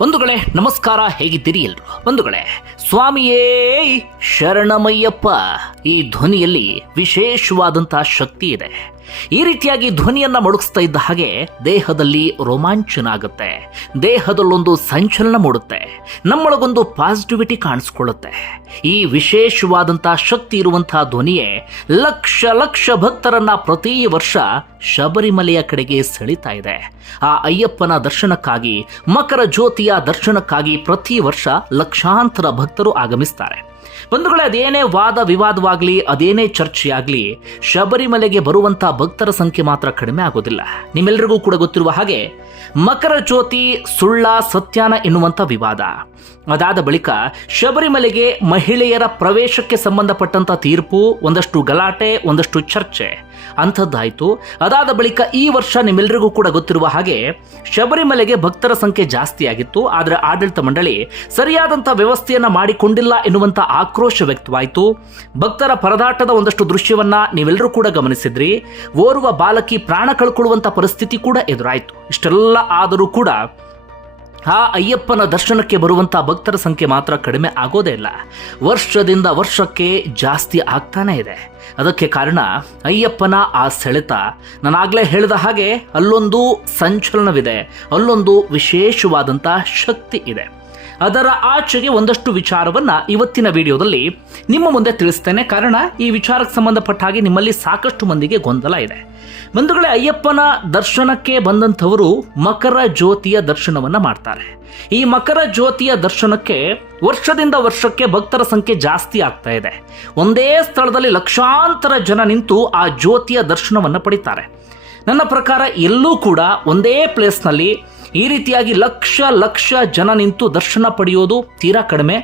ಬಂಧುಗಳೇ ನಮಸ್ಕಾರ ಹೇಗಿದ್ದೀರಿ ಎಲ್ರು? ಬಂಧುಗಳೇ ಸ್ವಾಮಿಯೇ ಶರಣಮಯ್ಯಪ್ಪ. ಈ ಧ್ವನಿಯಲ್ಲಿ ವಿಶೇಷವಾದಂತಹ ಶಕ್ತಿ ಇದೆ. ಈ ರೀತಿಯಾಗಿ ಧ್ವನಿಯನ್ನ ಮೊಡಗಿಸ್ತಾ ಇದ್ದ ಹಾಗೆ ದೇಹದಲ್ಲಿ ರೋಮಾಂಚನ ಆಗುತ್ತೆ ದೇಹದಲ್ಲೊಂದು ಸಂಚಲನ ಮೂಡುತ್ತೆ. ನಮ್ಮೊಳಗೊಂದು ಪಾಸಿಟಿವಿಟಿ ಕಾಣಿಸ್ಕೊಳ್ಳುತ್ತೆ. ಈ ವಿಶೇಷವಾದಂತಹ ಶಕ್ತಿ ಇರುವಂತಹ ಧ್ವನಿಯೇ ಲಕ್ಷ ಲಕ್ಷ ಭಕ್ತರನ್ನ ಪ್ರತಿ ವರ್ಷ ಶಬರಿಮಲೆಯ ಕಡೆಗೆ ಸೆಳಿತಾ ಇದೆ. ಆ ಅಯ್ಯಪ್ಪನ ದರ್ಶನಕ್ಕಾಗಿ, ಮಕರ ಜ್ಯೋತಿಯ ದರ್ಶನಕ್ಕಾಗಿ ಪ್ರತಿ ವರ್ಷ ಲಕ್ಷಾಂತರ ಭಕ್ತರು ಆಗಮಿಸ್ತಾರೆ. ಬಂಧುಗಳೇ, ಅದೇನೇ ವಾದ ವಿವಾದವಾಗಲಿ, ಅದೇನೇ ಚರ್ಚೆಯಾಗಲಿ, ಶಬರಿಮಲೆಗೆ ಬರುವಂತ ಭಕ್ತರ ಸಂಖ್ಯೆ ಮಾತ್ರ ಕಡಿಮೆ ಆಗೋದಿಲ್ಲ. ನಿಮ್ಮೆಲ್ಲರಿಗೂ ಕೂಡ ಗೊತ್ತಿರುವ ಹಾಗೆ, ಮಕರ ಜ್ಯೋತಿ, ಸುಳ್ಳ, ಸತ್ಯಾನ ಎನ್ನುವಂಥ ವಿವಾದ. ಅದಾದ ಬಳಿಕ ಶಬರಿಮಲೆಗೆ ಮಹಿಳೆಯರ ಪ್ರವೇಶಕ್ಕೆ ಸಂಬಂಧಪಟ್ಟಂತ ತೀರ್ಪು, ಒಂದಷ್ಟು ಗಲಾಟೆ, ಒಂದಷ್ಟು ಚರ್ಚೆ. ಅಂಥದ್ದಾಯಿತು. ಅದಾದ ಬಳಿಕ ಈ ವರ್ಷ ನಿಮ್ಮೆಲ್ಲರಿಗೂ ಕೂಡ ಗೊತ್ತಿರುವ ಹಾಗೆ ಶಬರಿಮಲೆಗೆ ಭಕ್ತರ ಸಂಖ್ಯೆ ಜಾಸ್ತಿ ಆಗಿತ್ತು. ಆದರೆ ಆಡಳಿತ ಮಂಡಳಿ ಸರಿಯಾದಂಥ ವ್ಯವಸ್ಥೆಯನ್ನು ಮಾಡಿಕೊಂಡಿಲ್ಲ ಎನ್ನುವಂಥ ಆಕ್ರೋಶ ವ್ಯಕ್ತವಾಯಿತು. ಭಕ್ತರ ಪರದಾಟದ ಒಂದಷ್ಟು ದೃಶ್ಯವನ್ನ ನೀವೆಲ್ಲರೂ ಕೂಡ ಗಮನಿಸಿದ್ರಿ. ಓರ್ವ ಬಾಲಕಿ ಪ್ರಾಣ ಕಳ್ಕೊಳ್ಳುವಂಥ ಪರಿಸ್ಥಿತಿ ಕೂಡ ಎದುರಾಯಿತು. ಇಷ್ಟೆಲ್ಲ ಆದರೂ ಕೂಡ ಆ ಅಯ್ಯಪ್ಪನ ದರ್ಶನಕ್ಕೆ ಬರುವಂಥ ಭಕ್ತರ ಸಂಖ್ಯೆ ಮಾತ್ರ ಕಡಿಮೆ ಆಗೋದೇ ಇಲ್ಲ. ವರ್ಷದಿಂದ ವರ್ಷಕ್ಕೆ ಜಾಸ್ತಿ ಆಗ್ತಾನೆ ಇದೆ. ಅದಕ್ಕೆ ಕಾರಣ ಅಯ್ಯಪ್ಪನ ಆ ಸೆಳೆತ ನಾನಾಗಲೇ ಹೇಳಿದ ಹಾಗೆ ಅಲ್ಲೊಂದು ಸಂಚಲನವಿದೆ, ಅಲ್ಲೊಂದು ವಿಶೇಷವಾದಂಥ ಶಕ್ತಿ ಇದೆ. ಅದರ ಆಚೆಗೆ ಒಂದಷ್ಟು ವಿಚಾರವನ್ನ ಇವತ್ತಿನ ವಿಡಿಯೋದಲ್ಲಿ ನಿಮ್ಮ ಮುಂದೆ ತಿಳಿಸ್ತೇನೆ. ಕಾರಣ, ಈ ವಿಚಾರಕ್ಕೆ ಸಂಬಂಧಪಟ್ಟ ಹಾಗೆ ನಿಮ್ಮಲ್ಲಿ ಸಾಕಷ್ಟು ಮಂದಿಗೆ ಗೊಂದಲ ಇದೆ. ಬಂಧುಗಳೇ, ಅಯ್ಯಪ್ಪನ ದರ್ಶನಕ್ಕೆ ಬಂದಂಥವರು ಮಕರ ಜ್ಯೋತಿಯ ದರ್ಶನವನ್ನ ಮಾಡ್ತಾರೆ. ಈ ಮಕರ ಜ್ಯೋತಿಯ ದರ್ಶನಕ್ಕೆ ವರ್ಷದಿಂದ ವರ್ಷಕ್ಕೆ ಭಕ್ತರ ಸಂಖ್ಯೆ ಜಾಸ್ತಿ ಆಗ್ತಾ ಇದೆ. ಒಂದೇ ಸ್ಥಳದಲ್ಲಿ ಲಕ್ಷಾಂತರ ಜನ ನಿಂತು ಆ ಜ್ಯೋತಿಯ ದರ್ಶನವನ್ನು ಪಡಿತಾರೆ. ನನ್ನ ಪ್ರಕಾರ ಎಲ್ಲೂ ಕೂಡ ಒಂದೇ ಪ್ಲೇಸ್ನಲ್ಲಿ ಈ ರೀತಿಯಾಗಿ ಲಕ್ಷ ಲಕ್ಷ ಜನ ನಿಂತು ದರ್ಶನ ಪಡೆಯೋದು ತೀರಾ ಕಡಿಮೆ.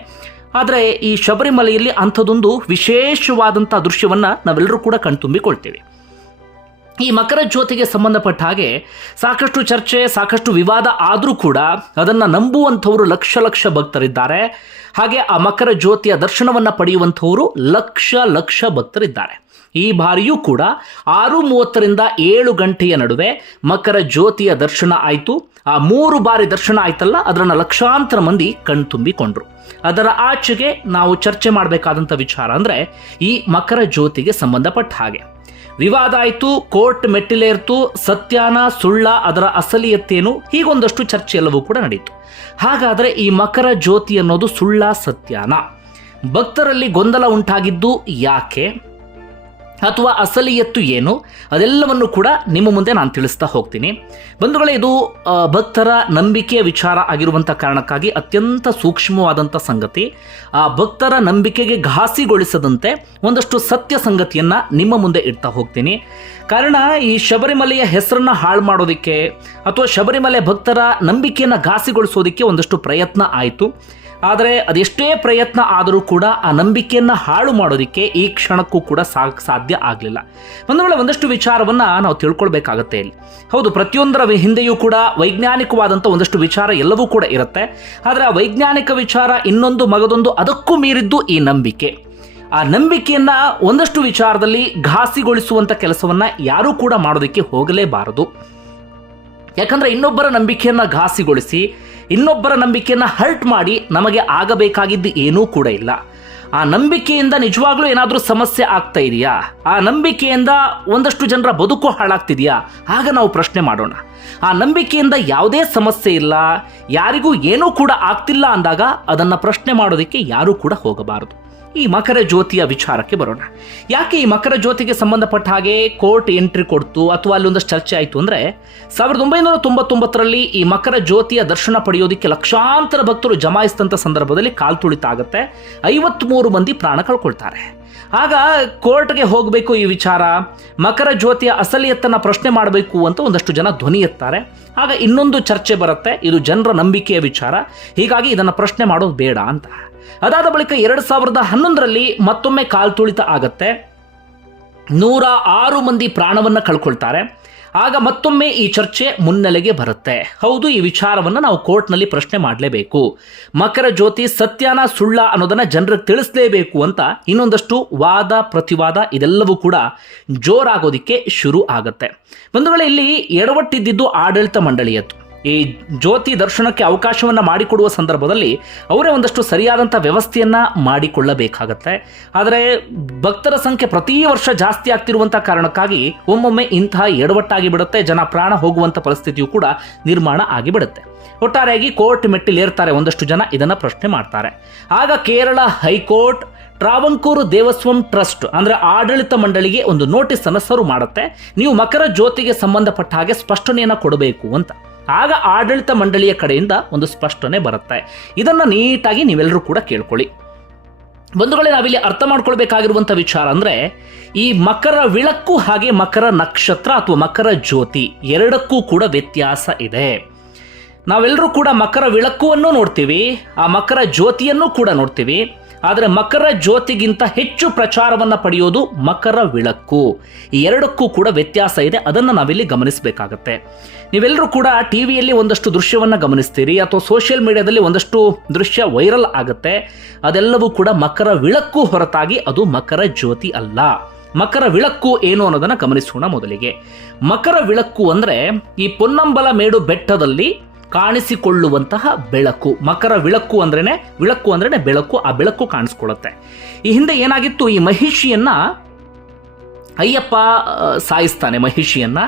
ಆದರೆ ಈ ಶಬರಿಮಲೆಯಲ್ಲಿ ಅಂಥದ್ದೊಂದು ವಿಶೇಷವಾದಂಥ ದೃಶ್ಯವನ್ನು ನಾವೆಲ್ಲರೂ ಕೂಡ ಕಣ್ತುಂಬಿಕೊಳ್ತೇವೆ. ಈ ಮಕರ ಜ್ಯೋತಿಗೆ ಸಂಬಂಧಪಟ್ಟ ಹಾಗೆ ಸಾಕಷ್ಟು ಚರ್ಚೆ, ಸಾಕಷ್ಟು ವಿವಾದ ಆದರೂ ಕೂಡ ಅದನ್ನು ನಂಬುವಂಥವರು ಲಕ್ಷ ಲಕ್ಷ ಭಕ್ತರಿದ್ದಾರೆ. ಹಾಗೆ ಆ ಮಕರ ಜ್ಯೋತಿಯ ದರ್ಶನವನ್ನು ಪಡೆಯುವಂಥವರು ಲಕ್ಷ ಲಕ್ಷ ಭಕ್ತರಿದ್ದಾರೆ. ಈ ಬಾರಿಯೂ ಕೂಡ ಆರು ಮೂವತ್ತರಿಂದ ಏಳು ಗಂಟೆಯ ನಡುವೆ ಮಕರ ಜ್ಯೋತಿಯ ದರ್ಶನ ಆಯಿತು. ಆ ಮೂರು ಬಾರಿ ದರ್ಶನ ಆಯ್ತಲ್ಲ, ಅದರನ್ನು ಲಕ್ಷಾಂತರ ಮಂದಿ ಕಣ್ತುಂಬಿಕೊಂಡ್ರು ಅದರ ಆಚೆಗೆ ನಾವು ಚರ್ಚೆ ಮಾಡಬೇಕಾದಂಥ ವಿಚಾರ ಅಂದರೆ ಈ ಮಕರ ಜ್ಯೋತಿಗೆ ಸಂಬಂಧಪಟ್ಟ ಹಾಗೆ. ವಿವಾದ ಆಯಿತು, ಕೋರ್ಟ್ ಮೆಟ್ಟಿಲೇರ್ತು, ಸತ್ಯಾನ, ಸುಳ್ಳ ಅದರ ಅಸಲಿಯತ್ತೇನು ಹೀಗೊಂದಷ್ಟು ಚರ್ಚೆ ಎಲ್ಲವೂ ಕೂಡ ನಡೆಯಿತು ಹಾಗಾದರೆ ಈ ಮಕರ ಜ್ಯೋತಿ ಅನ್ನೋದು ಸುಳ್ಳ, ಸತ್ಯಾನ? ಭಕ್ತರಲ್ಲಿ ಗೊಂದಲ ಉಂಟಾಗಿದ್ದು ಯಾಕೆ? ಅಥವಾ ಅಸಲಿಯತ್ತು ಏನು? ಅದೆಲ್ಲವನ್ನು ಕೂಡ ನಿಮ್ಮ ಮುಂದೆ ನಾನು ತಿಳಿಸ್ತಾ ಹೋಗ್ತೀನಿ. ಬಂಧುಗಳೇ, ಇದು ಭಕ್ತರ ನಂಬಿಕೆಯ ವಿಚಾರ ಆಗಿರುವಂಥ ಕಾರಣಕ್ಕಾಗಿ ಅತ್ಯಂತ ಸೂಕ್ಷ್ಮವಾದಂಥ ಸಂಗತಿ. ಆ ಭಕ್ತರ ನಂಬಿಕೆಗೆ ಘಾಸಿಗೊಳಿಸದಂತೆ ಒಂದಷ್ಟು ಸತ್ಯ ಸಂಗತಿಯನ್ನು ನಿಮ್ಮ ಮುಂದೆ ಇಡ್ತಾ ಹೋಗ್ತೀನಿ. ಕಾರಣ, ಈ ಶಬರಿಮಲೆಯ ಹೆಸರನ್ನ ಹಾಳು ಮಾಡೋದಕ್ಕೆ ಅಥವಾ ಶಬರಿಮಲೆ ಭಕ್ತರ ನಂಬಿಕೆಯನ್ನು ಘಾಸಿಗೊಳಿಸೋದಕ್ಕೆ ಒಂದಷ್ಟು ಪ್ರಯತ್ನ ಆಯಿತು. ಆದರೆ ಅದೆಷ್ಟೇ ಪ್ರಯತ್ನ ಆದರೂ ಕೂಡ ಆ ನಂಬಿಕೆಯನ್ನು ಹಾಳು ಮಾಡೋದಕ್ಕೆ ಈ ಕ್ಷಣಕ್ಕೂ ಕೂಡ ಸಾಧ್ಯ ಆಗಲಿಲ್ಲ. ಒಂದು ವೇಳೆ ಒಂದಷ್ಟು ವಿಚಾರವನ್ನು ನಾವು ತಿಳ್ಕೊಳ್ಬೇಕಾಗತ್ತೆ ಇಲ್ಲಿ. ಹೌದು, ಪ್ರತಿಯೊಂದರ ಹಿಂದೆಯೂ ಕೂಡ ವೈಜ್ಞಾನಿಕವಾದಂಥ ಒಂದಷ್ಟು ವಿಚಾರ ಎಲ್ಲವೂ ಕೂಡ ಇರುತ್ತೆ. ಆದರೆ ಆ ವೈಜ್ಞಾನಿಕ ವಿಚಾರ ಇನ್ನೊಂದು ಮಗದೊಂದು ಅದಕ್ಕೂ ಮೀರಿದ್ದು ಈ ನಂಬಿಕೆ. ಆ ನಂಬಿಕೆಯನ್ನ ಒಂದಷ್ಟು ವಿಚಾರದಲ್ಲಿ ಘಾಸಿಗೊಳಿಸುವಂಥ ಕೆಲಸವನ್ನ ಯಾರೂ ಕೂಡ ಮಾಡೋದಕ್ಕೆ ಹೋಗಲೇಬಾರದು. ಯಾಕಂದ್ರೆ ಇನ್ನೊಬ್ಬರ ನಂಬಿಕೆಯನ್ನ ಘಾಸಿಗೊಳಿಸಿ ಇನ್ನೊಬ್ಬರ ನಂಬಿಕೆಯನ್ನು ಹರ್ಟ್ ಮಾಡಿ ನಮಗೆ ಆಗಬೇಕಾಗಿದ್ದು ಏನೂ ಕೂಡ ಇಲ್ಲ. ಆ ನಂಬಿಕೆಯಿಂದ ನಿಜವಾಗ್ಲೂ ಏನಾದರೂ ಸಮಸ್ಯೆ ಆಗ್ತಾ ಇದೆಯಾ? ಆ ನಂಬಿಕೆಯಿಂದ ಒಂದಷ್ಟು ಜನರ ಬದುಕು ಹಾಳಾಗ್ತಿದೆಯಾ? ಆಗ ನಾವು ಪ್ರಶ್ನೆ ಮಾಡೋಣ. ಆ ನಂಬಿಕೆಯಿಂದ ಯಾವುದೇ ಸಮಸ್ಯೆ ಇಲ್ಲ, ಯಾರಿಗೂ ಏನೂ ಕೂಡ ಆಗ್ತಿಲ್ಲ ಅಂದಾಗ ಅದನ್ನು ಪ್ರಶ್ನೆ ಮಾಡೋದಕ್ಕೆ ಯಾರೂ ಕೂಡ ಹೋಗಬಾರದು. ಈ ಮಕರ ಜ್ಯೋತಿಯ ವಿಚಾರಕ್ಕೆ ಬರೋಣ. ಯಾಕೆ ಈ ಮಕರ ಜ್ಯೋತಿಗೆ ಸಂಬಂಧಪಟ್ಟ ಹಾಗೆ ಕೋರ್ಟ್ ಎಂಟ್ರಿ ಕೊಡ್ತು ಅಥವಾ ಅಲ್ಲೊಂದಷ್ಟು ಚರ್ಚೆ ಆಯಿತು ಅಂದರೆ, ಸಾವಿರದ ಒಂಬೈನೂರ ತೊಂಬತ್ತೊಂಬತ್ತರಲ್ಲಿ ಈ ಮಕರ ಜ್ಯೋತಿಯ ದರ್ಶನ ಪಡೆಯೋದಕ್ಕೆ ಲಕ್ಷಾಂತರ ಭಕ್ತರು ಜಮಾಯಿಸಿದಂಥ ಸಂದರ್ಭದಲ್ಲಿ ಕಾಲ್ ತುಳಿತ ಆಗುತ್ತೆ ಐವತ್ಮೂರು ಮಂದಿ ಪ್ರಾಣ ಕಳ್ಕೊಳ್ತಾರೆ. ಆಗ ಕೋರ್ಟ್ಗೆ ಹೋಗಬೇಕು ಈ ವಿಚಾರ, ಮಕರ ಜ್ಯೋತಿಯ ಅಸಲಿಯತ್ತನ್ನು ಪ್ರಶ್ನೆ ಮಾಡಬೇಕು ಅಂತ ಒಂದಷ್ಟು ಜನ ಧ್ವನಿ ಎತ್ತಾರೆ. ಆಗ ಇನ್ನೊಂದು ಚರ್ಚೆ ಬರುತ್ತೆ, ಇದು ಜನರ ನಂಬಿಕೆಯ ವಿಚಾರ. ಹೀಗಾಗಿ ಇದನ್ನು ಪ್ರಶ್ನೆ ಮಾಡೋದು ಬೇಡ ಅಂತ. ಅದಾದ ಬಳಿಕ ಎರಡು ಸಾವಿರದ ಹನ್ನೊಂದರಲ್ಲಿ ಮತ್ತೊಮ್ಮೆ ಕಾಲ್ತುಳಿತ ಆಗತ್ತೆ. ನೂರ ಆರು ಮಂದಿ ಪ್ರಾಣವನ್ನು ಕಳ್ಕೊಳ್ತಾರೆ. ಆಗ ಮತ್ತೊಮ್ಮೆ ಈ ಚರ್ಚೆ ಮುನ್ನೆಲೆಗೆ ಬರುತ್ತೆ. ಹೌದು, ಈ ವಿಚಾರವನ್ನು ನಾವು ಕೋರ್ಟ್ನಲ್ಲಿ ಪ್ರಶ್ನೆ ಮಾಡಲೇಬೇಕು. ಮಕರ ಜ್ಯೋತಿ ಸತ್ಯಾನ ಸುಳ್ಳ ಅನ್ನೋದನ್ನ ಜನರಿಗೆ ತಿಳಿಸಲೇಬೇಕು ಅಂತ ಇನ್ನೊಂದಷ್ಟು ವಾದ, ಪ್ರತಿವಾದ ಇದೆಲ್ಲವೂ ಕೂಡ ಜೋರಾಗೋದಿಕ್ಕೆ ಶುರು ಆಗುತ್ತೆ. ವೇಳೆ ಇಲ್ಲಿ ಎಡವಟ್ಟಿದ್ದು ಆಡಳಿತ ಮಂಡಳಿಯದ್ದು. ಈ ಜ್ಯೋತಿ ದರ್ಶನಕ್ಕೆ ಅವಕಾಶವನ್ನು ಮಾಡಿಕೊಡುವ ಸಂದರ್ಭದಲ್ಲಿ ಅವರೇ ಒಂದಷ್ಟು ಸರಿಯಾದಂಥ ವ್ಯವಸ್ಥೆಯನ್ನು ಮಾಡಿಕೊಳ್ಳಬೇಕಾಗತ್ತೆ. ಆದರೆ ಭಕ್ತರ ಸಂಖ್ಯೆ ಪ್ರತಿ ವರ್ಷ ಜಾಸ್ತಿ ಆಗ್ತಿರುವಂಥ ಕಾರಣಕ್ಕಾಗಿ ಒಮ್ಮೊಮ್ಮೆ ಇಂತಹ ಎಡವಟ್ಟಾಗಿ ಬಿಡುತ್ತೆ, ಜನ ಪ್ರಾಣ ಹೋಗುವಂಥ ಪರಿಸ್ಥಿತಿಯು ಕೂಡ ನಿರ್ಮಾಣ ಆಗಿಬಿಡುತ್ತೆ ಒಟ್ಟಾರೆಯಾಗಿ ಕೋರ್ಟ್ ಮೆಟ್ಟಿಲೇರ್ತಾರೆ ಒಂದಷ್ಟು ಜನ ಇದನ್ನು ಪ್ರಶ್ನೆ ಮಾಡ್ತಾರೆ. ಆಗ Kerala high court Travancore Devaswom trust ಅಂದರೆ ಆಡಳಿತ ಮಂಡಳಿಗೆ ಒಂದು ನೋಟಿಸ್ ಅನ್ನು ಸರ್ವ್ ಮಾಡುತ್ತೆ. ನೀವು ಮಕರ ಜ್ಯೋತಿಗೆ ಸಂಬಂಧಪಟ್ಟ ಹಾಗೆ ಸ್ಪಷ್ಟನೆಯನ್ನು ಕೊಡಬೇಕು ಅಂತ. ಆಗ ಆಡಳಿತ ಮಂಡಳಿಯ ಕಡೆಯಿಂದ ಒಂದು ಸ್ಪಷ್ಟನೆ ಬರುತ್ತೆ. ಇದನ್ನು ನೀಟಾಗಿ ನೀವೆಲ್ಲರೂ ಕೂಡ ಕೇಳ್ಕೊಳ್ಳಿ. ಬಂಧುಗಳೇ, ನಾವಿಲ್ಲಿ ಅರ್ಥ ಮಾಡ್ಕೊಳ್ಬೇಕಾಗಿರುವಂಥ ವಿಚಾರ ಅಂದರೆ, ಈ ಮಕರ ವಿಳಕ್ಕು ಹಾಗೆ ಮಕರ ನಕ್ಷತ್ರ ಅಥವಾ ಮಕರ ಜ್ಯೋತಿ ಎರಡಕ್ಕೂ ಕೂಡ ವ್ಯತ್ಯಾಸ ಇದೆ. ನಾವೆಲ್ಲರೂ ಕೂಡ ಮಕರ ವಿಳಕ್ಕುವನ್ನು ನೋಡ್ತೀವಿ, ಆ ಮಕರ ಜ್ಯೋತಿಯನ್ನು ಕೂಡ ನೋಡ್ತೀವಿ. ಆದರೆ ಮಕರ ಜ್ಯೋತಿಗಿಂತ ಹೆಚ್ಚು ಪ್ರಚಾರವನ್ನು ಪಡೆಯೋದು ಮಕರ ವಿಳಕ್ಕು. ಈ ಎರಡಕ್ಕೂ ಕೂಡ ವ್ಯತ್ಯಾಸ ಇದೆ, ಅದನ್ನು ನಾವಿಲ್ಲಿ ಗಮನಿಸಬೇಕಾಗತ್ತೆ. ನೀವೆಲ್ಲರೂ ಕೂಡ ಟಿ ವಿಯಲ್ಲಿ ಒಂದಷ್ಟು ದೃಶ್ಯವನ್ನು ಗಮನಿಸ್ತೀರಿ, ಅಥವಾ ಸೋಷಿಯಲ್ ಮೀಡಿಯಾದಲ್ಲಿ ಒಂದಷ್ಟು ದೃಶ್ಯ ವೈರಲ್ ಆಗುತ್ತೆ, ಅದೆಲ್ಲವೂ ಕೂಡ ಮಕರ ವಿಳಕ್ಕು ಹೊರತಾಗಿ ಅದು ಮಕರ ಜ್ಯೋತಿ ಅಲ್ಲ. ಮಕರ ವಿಳಕ್ಕು ಏನು ಅನ್ನೋದನ್ನು ಗಮನಿಸೋಣ ಮೊದಲಿಗೆ. ಮಕರ ವಿಳಕ್ಕು ಅಂದರೆ ಈ ಪೊನ್ನಂಬಲ ಮೇಡು ಬೆಟ್ಟದಲ್ಲಿ ಕಾಣಿಸಿಕೊಳ್ಳುವಂತಹ ಬೆಳಕು. ಮಕರ ವಿಳಕ್ಕು ಅಂದ್ರೇನೆ ವಿಳಕ್ಕು ಅಂದ್ರೇನೆ ಬೆಳಕು, ಆ ಬೆಳಕು ಕಾಣಿಸ್ಕೊಳ್ಳುತ್ತೆ. ಈ ಹಿಂದೆ ಏನಾಗಿತ್ತು? ಈ ಮಹಿಷಿಯನ್ನ ಅಯ್ಯಪ್ಪ ಸಾಯಿಸ್ತಾನೆ ಮಹಿಷಿಯನ್ನ.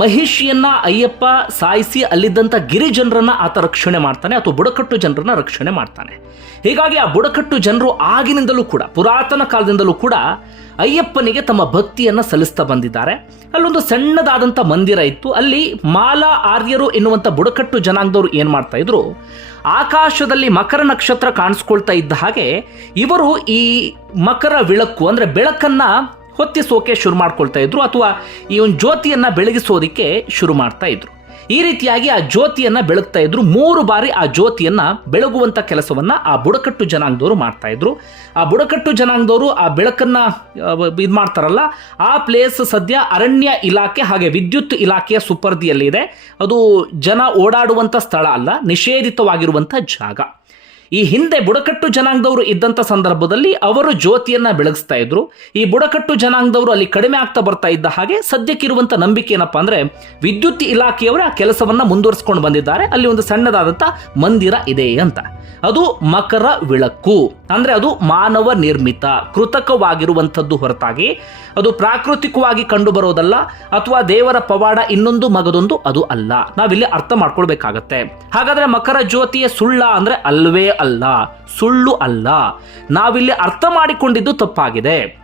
ಮಹಿಷಿಯನ್ನ ಅಯ್ಯಪ್ಪ ಸಾಯಿಸಿ ಅಲ್ಲಿದ್ದಂಥ ಗಿರಿಜನರನ್ನ ಆತ ರಕ್ಷಣೆ ಮಾಡ್ತಾನೆ, ಅಥವಾ ಬುಡಕಟ್ಟು ಜನರನ್ನ ರಕ್ಷಣೆ ಮಾಡ್ತಾನೆ. ಹೀಗಾಗಿ ಆ ಬುಡಕಟ್ಟು ಜನರು ಆಗಿನಿಂದಲೂ ಕೂಡ, ಪುರಾತನ ಕಾಲದಿಂದಲೂ ಕೂಡ ಅಯ್ಯಪ್ಪನಿಗೆ ತಮ್ಮ ಭಕ್ತಿಯನ್ನ ಸಲ್ಲಿಸ್ತಾ ಬಂದಿದ್ದಾರೆ. ಅಲ್ಲೊಂದು ಸಣ್ಣದಾದಂಥ ಮಂದಿರ ಇತ್ತು. ಅಲ್ಲಿ ಮಾಲಾ ಆರ್ಯರು ಎನ್ನುವಂಥ ಬುಡಕಟ್ಟು ಜನಾಂಗದವರು ಏನು ಮಾಡ್ತಾ ಇದ್ರು, ಆಕಾಶದಲ್ಲಿ ಮಕರ ನಕ್ಷತ್ರ ಕಾಣಿಸ್ಕೊಳ್ತಾ ಇದ್ದ ಹಾಗೆ ಇವರು ಈ ಮಕರ ವಿಳಕ್ಕು ಅಂದ್ರೆ ಬೆಳಕನ್ನ ಹೊತ್ತಿಸೋಕೆ ಶುರು ಮಾಡ್ಕೊಳ್ತಾ ಇದ್ರು ಅಥವಾ ಈ ಒಂದು ಜ್ಯೋತಿಯನ್ನ ಬೆಳಗಿಸೋದಿಕ್ಕೆ ಶುರು ಮಾಡ್ತಾ ಇದ್ರು. ಈ ರೀತಿಯಾಗಿ ಆ ಜ್ಯೋತಿಯನ್ನ ಬೆಳಗ್ತಾ ಇದ್ರು. ಮೂರು ಬಾರಿ ಆ ಜ್ಯೋತಿಯನ್ನ ಬೆಳಗುವಂತ ಕೆಲಸವನ್ನ ಆ ಬುಡಕಟ್ಟು ಜನಾಂಗದವರು ಮಾಡ್ತಾ ಇದ್ರು. ಆ ಬುಡಕಟ್ಟು ಜನಾಂಗದವರು ಆ ಬೆಳಕನ್ನ ಇದು ಮಾಡ್ತಾರಲ್ಲ, ಆ ಪ್ಲೇಸ್ ಸದ್ಯ ಅರಣ್ಯ ಇಲಾಖೆ ಹಾಗೆ ವಿದ್ಯುತ್ ಇಲಾಖೆಯ ಸುಪರ್ದಿಯಲ್ಲಿದೆ. ಅದು ಜನ ಓಡಾಡುವಂತ ಸ್ಥಳ ಅಲ್ಲ, ನಿಷೇಧಿತವಾಗಿರುವಂತ ಜಾಗ. ಈ ಹಿಂದೆ ಬುಡಕಟ್ಟು ಜನಾಂಗದವರು ಇದ್ದಂಥ ಸಂದರ್ಭದಲ್ಲಿ ಅವರು ಜ್ಯೋತಿಯನ್ನ ಬೆಳಗಿಸ್ತಾ ಇದ್ರು. ಈ ಬುಡಕಟ್ಟು ಜನಾಂಗದವರು ಅಲ್ಲಿ ಕಡಿಮೆ ಆಗ್ತಾ ಬರ್ತಾ ಇದ್ದ ಹಾಗೆ ಸದ್ಯಕ್ಕಿರುವಂಥ ನಂಬಿಕೆ ಏನಪ್ಪ ಅಂದ್ರೆ ವಿದ್ಯುತ್ ಇಲಾಖೆಯವರು ಆ ಕೆಲಸವನ್ನ ಮುಂದುವರಿಸಿಕೊಂಡು ಬಂದಿದ್ದಾರೆ. ಅಲ್ಲಿ ಒಂದು ಸಣ್ಣದಾದಂಥ ಮಂದಿರ ಇದೆ ಅಂತ. ಅದು ಮಕರ ವಿಳಕ್ಕು ಅಂದ್ರೆ ಅದು ಮಾನವ ನಿರ್ಮಿತ, ಕೃತಕವಾಗಿರುವಂಥದ್ದು ಹೊರತಾಗಿ, ಅದು ಪ್ರಾಕೃತಿಕವಾಗಿ ಕಂಡುಬರೋದಲ್ಲ, ಅಥವಾ ದೇವರ ಪವಾಡ ಇನ್ನೊಂದು ಮಗದೊಂದು ಅದು ಅಲ್ಲ. ನಾವಿಲ್ಲಿ ಅರ್ಥ ಮಾಡ್ಕೊಳ್ಬೇಕಾಗತ್ತೆ. ಹಾಗಾದರೆ ಮಕರ ಜ್ಯೋತಿಯ ಸುಳ್ಳ ಅಂದರೆ ಅಲ್ವೇ ಅಲ್ಲ, ಸುಳ್ಳು ಅಲ್ಲ. ನಾವಿಲ್ಲಿ ಅರ್ಥ ಮಾಡಿಕೊಂಡಿದ್ದು ತಪ್ಪಾಗಿದೆ.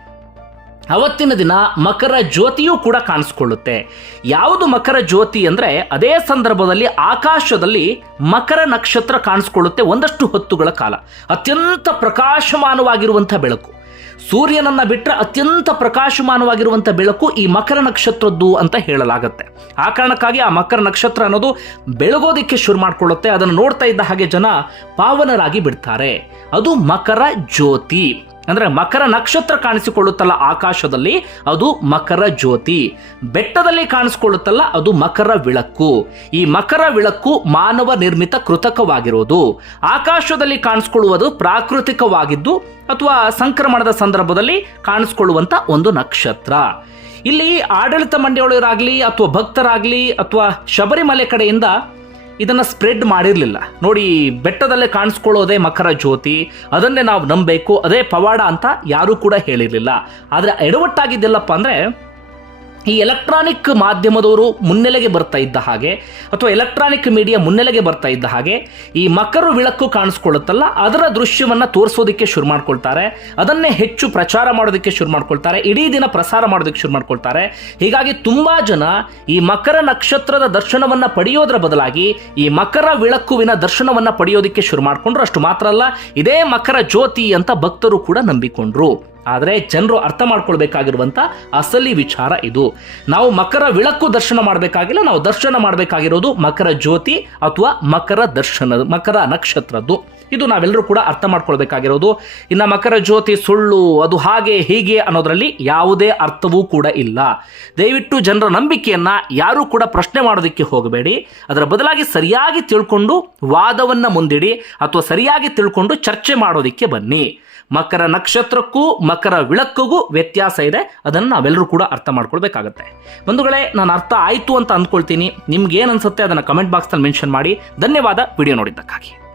ಅವತ್ತಿನ ದಿನ ಮಕರ ಜ್ಯೋತಿಯೂ ಕೂಡ ಕಾಣಿಸ್ಕೊಳ್ಳುತ್ತೆ. ಯಾವುದು ಮಕರ ಜ್ಯೋತಿ ಅಂದರೆ ಅದೇ ಸಂದರ್ಭದಲ್ಲಿ ಆಕಾಶದಲ್ಲಿ ಮಕರ ನಕ್ಷತ್ರ ಕಾಣಿಸ್ಕೊಳ್ಳುತ್ತೆ ಒಂದಷ್ಟು ಹೊತ್ತುಗಳ ಕಾಲ. ಅತ್ಯಂತ ಪ್ರಕಾಶಮಾನವಾಗಿರುವಂಥ ಬೆಳಕು. ಸೂರ್ಯನನ್ನು ಬಿಟ್ಟರೆ ಅತ್ಯಂತ ಪ್ರಕಾಶಮಾನವಾಗಿರುವಂಥ ಬೆಳಕು ಈ ಮಕರ ನಕ್ಷತ್ರದ್ದು ಅಂತ ಹೇಳಲಾಗುತ್ತೆ. ಆ ಕಾರಣಕ್ಕಾಗಿ ಆ ಮಕರ ನಕ್ಷತ್ರ ಅನ್ನೋದು ಬೆಳಗೋದಿಕ್ಕೆ ಶುರು ಮಾಡಿಕೊಳ್ಳುತ್ತೆ. ಅದನ್ನು ನೋಡ್ತಾ ಇದ್ದ ಹಾಗೆ ಜನ ಪಾವನರಾಗಿ ಬಿಡ್ತಾರೆ. ಅದು ಮಕರ ಜ್ಯೋತಿ. ಅಂದ್ರೆ ಮಕರ ನಕ್ಷತ್ರ ಕಾಣಿಸಿಕೊಳ್ಳುತ್ತಲ್ಲ ಆಕಾಶದಲ್ಲಿ, ಅದು ಮಕರ ಜ್ಯೋತಿ. ಬೆಟ್ಟದಲ್ಲಿ ಕಾಣಿಸಿಕೊಳ್ಳುತ್ತಲ್ಲ, ಅದು ಮಕರ ವಿಳಕ್ಕು ಈ ಮಕರ ವಿಳಕ್ಕು ಮಾನವ ನಿರ್ಮಿತ ಕೃತಕವಾಗಿರುವುದು ಆಕಾಶದಲ್ಲಿ ಕಾಣಿಸಿಕೊಳ್ಳುವುದು ಪ್ರಾಕೃತಿಕವಾಗಿದ್ದು, ಅಥವಾ ಸಂಕ್ರಮಣದ ಸಂದರ್ಭದಲ್ಲಿ ಕಾಣಿಸ್ಕೊಳ್ಳುವಂತ ಒಂದು ನಕ್ಷತ್ರ. ಇಲ್ಲಿ ಆಡಳಿತ ಮಂಡಳಿಯರಾಗಲಿ ಅಥವಾ ಭಕ್ತರಾಗಲಿ, ಅಥವಾ ಶಬರಿಮಲೆ ಕಡೆಯಿಂದ ಇದನ್ನ ಸ್ಪ್ರೆಡ್ ಮಾಡಿರಲಿಲ್ಲ. ನೋಡಿ, ಬೆಟ್ಟದಲ್ಲೇ ಕಾಣಿಸ್ಕೊಳ್ಳೋದೇ ಮಕರ ಜ್ಯೋತಿ, ಅದನ್ನೇ ನಾವು ನಂಬಬೇಕು, ಅದೇ ಪವಾಡ ಅಂತ ಯಾರೂ ಕೂಡ ಹೇಳಿರಲಿಲ್ಲ. ಆದರೆ ಎಡವಟ್ಟಾಗಿದ್ದೆಲ್ಲಪ್ಪ ಅಂದರೆ ಈ ಎಲೆಕ್ಟ್ರಾನಿಕ್ ಮಾಧ್ಯಮದವರು ಮುನ್ನೆಲೆಗೆ ಬರ್ತಾ ಇದ್ದ ಹಾಗೆ, ಅಥವಾ ಎಲೆಕ್ಟ್ರಾನಿಕ್ ಮೀಡಿಯಾ ಮುನ್ನೆಲೆಗೆ ಬರ್ತಾ ಇದ್ದ ಹಾಗೆ, ಈ ಮಕರು ವಿಳಕ್ಕು ಕಾಣಿಸ್ಕೊಳ್ಳುತ್ತಲ್ಲ, ಅದರ ದೃಶ್ಯವನ್ನು ತೋರಿಸೋದಕ್ಕೆ ಶುರು ಮಾಡ್ಕೊಳ್ತಾರೆ, ಅದನ್ನೇ ಹೆಚ್ಚು ಪ್ರಚಾರ ಮಾಡೋದಕ್ಕೆ ಶುರು ಮಾಡ್ಕೊಳ್ತಾರೆ, ಇಡೀ ದಿನ ಪ್ರಸಾರ ಮಾಡೋದಕ್ಕೆ ಶುರು ಮಾಡ್ಕೊಳ್ತಾರೆ. ಹೀಗಾಗಿ ತುಂಬ ಜನ ಈ ಮಕರ ನಕ್ಷತ್ರದ ದರ್ಶನವನ್ನು ಪಡೆಯೋದ್ರ ಬದಲಾಗಿ, ಈ ಮಕರ ವಿಳಕ್ಕುವಿನ ದರ್ಶನವನ್ನು ಪಡೆಯೋದಕ್ಕೆ ಶುರು ಮಾಡಿಕೊಂಡ್ರು. ಅಷ್ಟು ಮಾತ್ರ ಅಲ್ಲ, ಇದೇ ಮಕರ ಜ್ಯೋತಿ ಅಂತ ಭಕ್ತರು ಕೂಡ ನಂಬಿಕೊಂಡ್ರು. ಆದರೆ ಜನರು ಅರ್ಥ ಮಾಡ್ಕೊಳ್ಬೇಕಾಗಿರುವಂಥ ಅಸಲಿ ವಿಚಾರ ಇದು. ನಾವು ಮಕರ ವಿಳಕ್ಕು ದರ್ಶನ ಮಾಡಬೇಕಾಗಿಲ್ಲ, ನಾವು ದರ್ಶನ ಮಾಡಬೇಕಾಗಿರೋದು ಮಕರ ಜ್ಯೋತಿ ಅಥವಾ ಮಕರ ದರ್ಶನ, ಮಕರ ನಕ್ಷತ್ರದ್ದು. ಇದು ನಾವೆಲ್ಲರೂ ಕೂಡ ಅರ್ಥ ಮಾಡ್ಕೊಳ್ಬೇಕಾಗಿರೋದು. ಇನ್ನು ಮಕರ ಜ್ಯೋತಿ ಸುಳ್ಳು, ಅದು ಹಾಗೆ ಹೀಗೆ ಅನ್ನೋದರಲ್ಲಿ ಯಾವುದೇ ಅರ್ಥವೂ ಕೂಡ ಇಲ್ಲ. ದಯವಿಟ್ಟು ಜನರ ನಂಬಿಕೆಯನ್ನು ಯಾರೂ ಕೂಡ ಪ್ರಶ್ನೆ ಮಾಡೋದಕ್ಕೆ ಹೋಗಬೇಡಿ. ಅದರ ಬದಲಾಗಿ ಸರಿಯಾಗಿ ತಿಳ್ಕೊಂಡು ವಾದವನ್ನು ಮುಂದಿಡಿ ಅಥವಾ ಸರಿಯಾಗಿ ತಿಳ್ಕೊಂಡು ಚರ್ಚೆ ಮಾಡೋದಕ್ಕೆ ಬನ್ನಿ. ಮಕರ ನಕ್ಷತ್ರಕ್ಕೂ, ಮಕರ ವಿಳಕ್ಕಿಗೂ ವ್ಯತ್ಯಾಸ ಇದೆ. ಅದನ್ನು ನಾವೆಲ್ಲರೂ ಕೂಡ ಅರ್ಥ ಮಾಡ್ಕೊಳ್ಬೇಕಾಗತ್ತೆ. ಬಂಧುಗಳೇ, ನಾನು ಅರ್ಥ ಆಯಿತು ಅಂತ ಅಂದ್ಕೊಳ್ತೀನಿ. ನಿಮ್ಗೆ ಏನು ಅನ್ಸುತ್ತೆ, ಅದನ್ನು ಕಮೆಂಟ್ ಬಾಕ್ಸ್ನಲ್ಲಿ ಮೆನ್ಷನ್ ಮಾಡಿ. ಧನ್ಯವಾದ. ವಿಡಿಯೋ ನೋಡಿದ್ದಕ್ಕಾಗಿ.